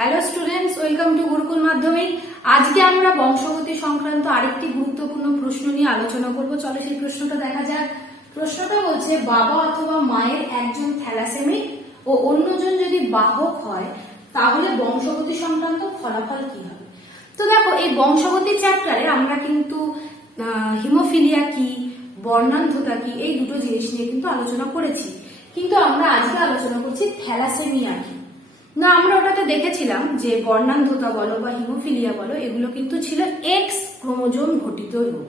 Hello students welcome to Gurukul Madhyamik আজকে আমরা বংশগতি সংক্রান্ত আরেকটি গুরুত্বপূর্ণ প্রশ্ন নিয়ে আলোচনা করব। চলো সেই প্রশ্নটা দেখা যাক। প্রশ্নটা বলছে, বাবা অথবা মায়ের একজন থ্যালাসেমিক ও অন্যজন যদি বাহক হয়, তাহলে বংশগতি সংক্রান্ত ফলাফল কি হবে? তো দেখো, এই বংশগতি চ্যাপ্টারে আমরা কিন্তু হিমোফিলিয়া কি, বর্ণান্ধতা কি, এই দুটো জিনিস নিয়ে কিন্তু আলোচনা করেছি। কিন্তু আমরা আজকে আলোচনা করছি থ্যালাসেমিয়া কি। না, আমরা ওটাতে দেখেছিলাম যে বর্ণান্ধতা বলো বা হিমোফিলিয়া বলো, এগুলো কিন্তু ছিল এক্স ক্রোমোজোম ঘটিত রোগ।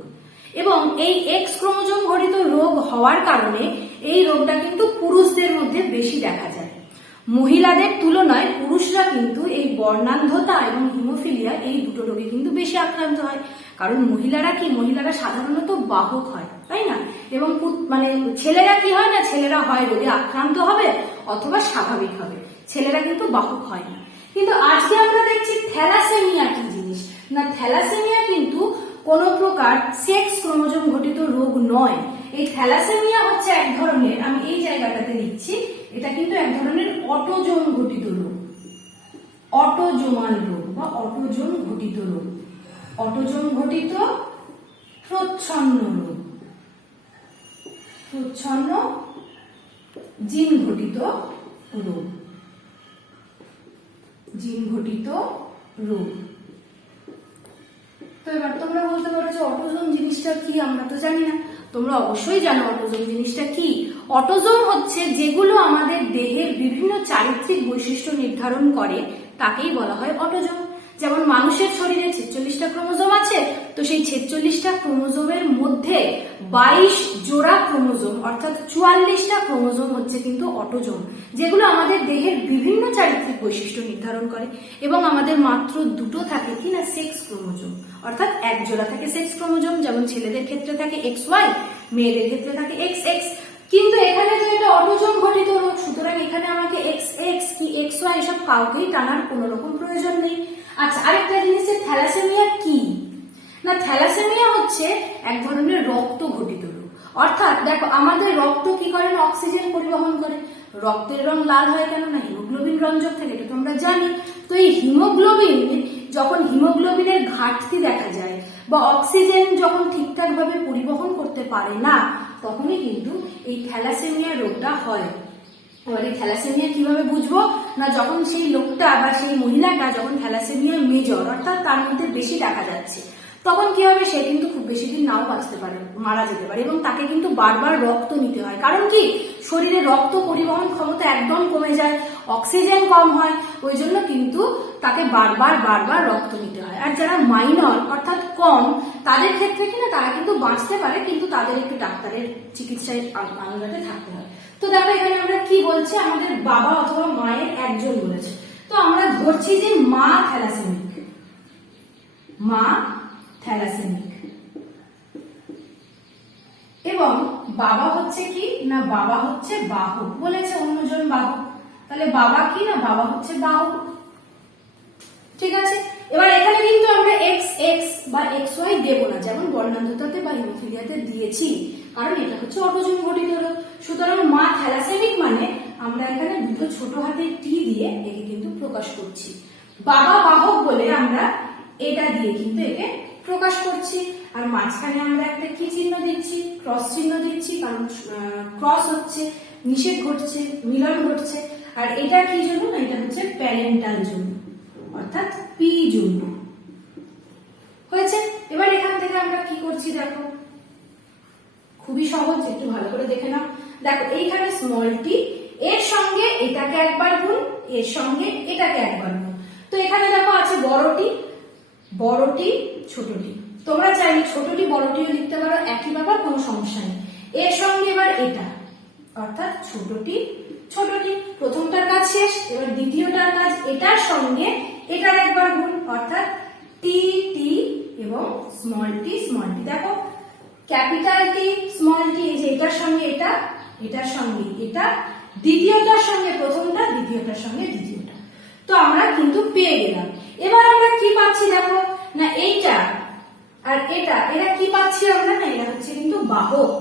এবং এই এক্স ক্রোমোজোম ঘটিত রোগ হওয়ার কারণে এই রোগটা কিন্তু পুরুষদের মধ্যে বেশি দেখা যায়। মহিলাদের তুলনায় পুরুষরা কিন্তু এই বর্ণান্ধতা এবং হিমোফিলিয়া এই দুটো রোগে কিন্তু বেশি আক্রান্ত হয়। কারণ মহিলারা কি, মহিলারা সাধারণত বাহক হয়, তাই না? এবং মানে ছেলেরা কি হয় না, ছেলেরা হয় রোগে আক্রান্ত হবে অথবা স্বাভাবিক হবে। ছেলেরা কিন্তু বাহক হয় না। কিন্তু আজকে আমরা দেখছি থ্যালাসেমিয়া কি জিনিস? না, থ্যালাসেমিয়া কিন্তু কোন প্রকার সেক্স ক্রোমোজোম ঘটিত রোগ নয়। এই থ্যালাসেমিয়া হচ্ছে এক ধরনের, আমি এই জায়গাটাতে লিখছি, এটা কিন্তু এক ধরনের অটোজোম ঘটিত রোগ। অটোজোমাল রোগ বা অটোজোম ঘটিত রোগ। অটোজোম ঘটিত প্রচ্ছন্ন রোগ। প্রচ্ছন্ন জিন ঘটিত রোগ। জিন ঘটিত রোগ তো এবার তোমরা বলতে পারো যে অটোজোম জিনিসটা কি? আমরা তো জানি না। তোমরা অবশ্যই জানো অটোজোম জিনিসটা কি। অটোজোম হচ্ছে যেগুলো আমাদের দেহের বিভিন্ন চারিত্রিক বৈশিষ্ট্য নির্ধারণ করে, তাকেই বলা হয় অটোজোম। যেমন মানুষের শরীরে ছেচল্লিশটা ক্রোমোজোম আছে, তো সেই ছেচল্লিশটা ক্রোমোজোমের মধ্যে বাইশ জোড়া ক্রোমোজোম, অর্থাৎ চুয়াল্লিশটা ক্রোমোজোম হচ্ছে কিন্তু অটোজোম, যেগুলো আমাদের দেহের বিভিন্ন চারিত্রিক বৈশিষ্ট্য নির্ধারণ করে এবং আমাদের মাত্র দুটো থাকে কি না সেক্স ক্রোমোজোম, অর্থাৎ এক জোড়া থাকে সেক্স ক্রোমোজোম, যেমন ছেলেদের ক্ষেত্রে থাকে এক্স ওয়াই, মেয়েদের ক্ষেত্রে থাকে এক্স এক্স, কিন্তু এখানে যে এটা অটোজোম ঘটিত রোগ, সুতরাং এখানে আমাকে এক্স এক্স কি এক্স ওয়াই এসব কাউকেই টানার কোনো রকম প্রয়োজন নেই। আচ্ছা আরেকটা জিনিস যে থ্যালাসেমিয়া কি? না, থ্যালাসেমিয়া হচ্ছে এক ধরনের রক্ত ঘটিত রোগ। অর্থাৎ দেখো, আমাদের রক্ত কি করে? না, অক্সিজেন পরিবহন করে। রক্তের রং লাল হয় কেন না? হিমোগ্লোবিন রঞ্জক থাকে, এটা তো আমরা জানি। তো এই হিমোগ্লোবিন, যখন হিমোগ্লোবিনের ঘাটতি দেখা যায় বা অক্সিজেন যখন ঠিকঠাকভাবে পরিবহন করতে পারে না, তখনই কিন্তু এই থ্যালাসেমিয়া রোগটা হয়। এই থ্যালাসেমিয়া কীভাবে বুঝব? না যখন সেই লোকটা বা সেই মহিলাটা যখন থ্যালাসেমিয়া মেজর, অর্থাৎ তার মধ্যে বেশি দেখা যাচ্ছে, তখন কি হবে? সে কিন্তু খুব বেশি দিন নাও বাঁচতে পারে, মারা যেতে পারে এবং তাকে কিন্তু বারবার রক্ত নিতে হয়। কারণ কি? শরীরে রক্ত পরিবহন ক্ষমতা একদম কমে যায়, অক্সিজেন কম হয়, ওই জন্য কিন্তু তাকে বারবার বারবার রক্ত নিতে হয়। আর যারা মাইনর, অর্থাৎ কম, তাদের ক্ষেত্রে কিনা তারা কিন্তু বাঁচতে পারে, কিন্তু তাদের একটু ডাক্তারের চিকিৎসায় আ- আলাদাতে থাকতে হয় তো দেখো, এখানে আমরা কি বলছি? আমাদের বাবা অথবা মায়ের একজন বলেছে। তো আমরা ধরছি যে মা থ্যালাসেমিক। মা থ্যালাসেমিক। এবং বাবা হচ্ছে কি? না, বাবা হচ্ছে বাহক বলেছে অন্যজন বাহক তাহলে বাবা কি না বাবা হচ্ছে বাহক ঠিক আছে? এবার এখানে কিন্তু আমরা এক্স এক্স বা এক্স ওয়াই দেবো না। যেমন বর্ণান্ধতাতে বা হিমোফিলিয়াতে দিয়েছি। কারণ এটা হচ্ছে অটোজোম ঘটিত রোগ। সুতরাং মা থ্যালাসেমিক মানে আমরা এখানে দুটো ছোট হাতে টি দিয়ে একে কিন্তু প্রকাশ করছি। বাবা বাহক বলে আমরা এটা দিয়ে কিন্তু একে প্রকাশ করছি। আর মাঝখানে আমরা একটা কি চিহ্ন দিচ্ছি ক্রস চিহ্ন দিচ্ছি কারণ ক্রস হচ্ছে, নিষেধ ঘটছে, মিলন ঘটছে। আর এটা কি জন্য? না এটা হচ্ছে প্যারেন্টাল জন্য, অর্থাৎ পি জন্য। হয়েছে? এবার এখান থেকে আমরা কি করছি দেখো। খুবই সহজ, একটু ভালো করে দেখে নাও। দেখো, এইখানে স্মল টি এর সঙ্গে এটাকে একবার গুণ, এর সঙ্গে এটাকে একবার গুণ। তো এখানে দেখো আছে বড়টি বড়টি ছোটটি তোমরা চাইলে ছোটটি বড়টিও লিখতে পারো, একই ব্যাপার, কোনো সমস্যা নেই। এর সঙ্গে এবার এটা, অর্থাৎ ছোটটি ছোটটি প্রথমটার কাজ শেষ, এবার দ্বিতীয়টার কাজ, এটার সঙ্গে এটার একবার গুণ, অর্থাৎ টি টি এবং স্মল টি স্মল টি দেখো ক্যাপিটাল টি, স্মল টি, এই যে এটার সঙ্গে এটা, এটার সঙ্গে এটা, দ্বিতীয়টার সঙ্গে প্রথমটা, দ্বিতীয়টার সঙ্গে দ্বিতীয়টা। তো আমরা কিন্তু পেয়ে গেলাম। এবার আমরা কি পাচ্ছি দেখো? না, এইটা আর এটা এরা কি পাচ্ছি আমরা? না এরা হচ্ছে কিন্তু বাহক।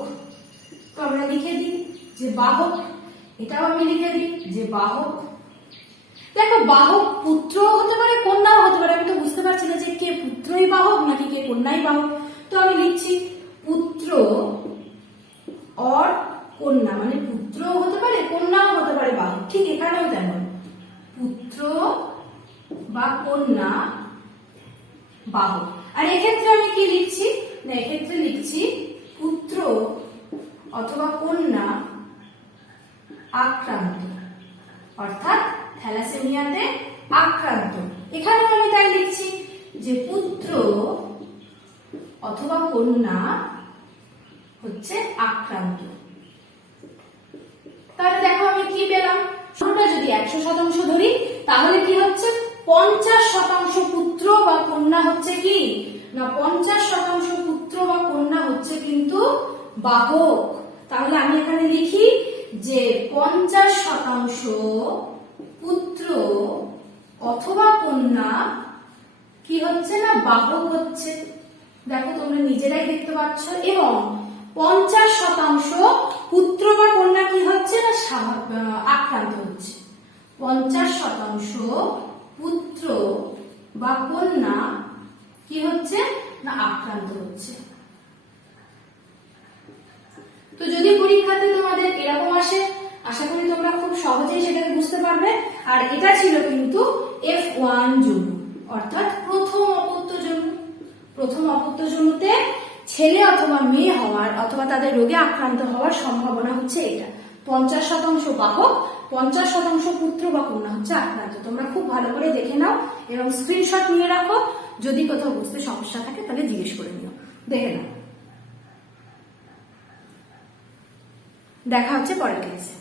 তো আমরা লিখে দিই যে বাহক, এটাও আমি লিখে দিই যে বাহক। দেখো, বাহক পুত্র হতে পারে, কন্যাও হতে পারে, আমি তো বুঝতে পারছি না যে কে পুত্রই বাহক নাকি কে কন্যাই বাহক। তো আমি লিখছি পুত্র অর কন্যা মানে পুত্রও হতে পারে, কন্যাও হতে পারে বা ঠিক এখানেও তেমন। পুত্র বা কন্যা, বাহু। আর এক্ষেত্রে আমি কি লিখছি? না, এক্ষেত্রে লিখছি পুত্র অথবা কন্যা আক্রান্ত। অর্থাৎ থ্যালাসেমিয়াতে আক্রান্ত। এখানে আমি তাই লিখছি যে পুত্র অথবা কন্যা হচ্ছে আক্রান্ত। তাহলে দেখো আমি কি পেলাম? শুরুটা যদি একশো শতাংশ ধরি, তাহলে কি হচ্ছে? পঞ্চাশ শতাংশ পুত্র বা কন্যা হচ্ছে কি? না, পঞ্চাশ শতাংশ পুত্র বা কন্যা হচ্ছে কিন্তু বাহক। তাহলে আমি এখানে লিখি যে পঞ্চাশ শতাংশ পুত্র অথবা কন্যা কি হচ্ছে না? বাহক হচ্ছে। দেখো তোমরা নিজেরাই দেখতে পাচ্ছ। এবং পঞ্চাশ শতাংশ পুত্র বা কন্যা কি হচ্ছে না আক্রান্ত হচ্ছে? পঞ্চাশ শতাংশ পুত্র বা কন্যা কি হচ্ছে না আক্রান্ত হচ্ছে? তো যদি পরীক্ষাতে তোমাদের এরকম আসে, আশা করি তোমরা খুব সহজেই সেটাকে বুঝতে পারবে। আর এটা ছিল কিন্তু এফ ওয়ান জন্ম অর্থাৎ প্রথম অপত্য জন্ম। প্রথম অপত্য জন্মতে ছেলে অথবা মেয়ে হওয়ার অথবা তাদের রোগে আক্রান্ত হওয়ার সম্ভাবনা হচ্ছে এটা। পঞ্চাশ শতাংশ বাহক, পঞ্চাশ শতাংশ পুত্র বা কন্যা হচ্ছে আক্রান্ত। তোমরা খুব ভালো করে দেখে নাও এবং স্ক্রিনশট নিয়ে রাখো। যদি কোথাও বুঝতে সমস্যা থাকে তাহলে জিজ্ঞেস করে নিও। দেখে নাও। দেখা হচ্ছে পরের ক্লাসে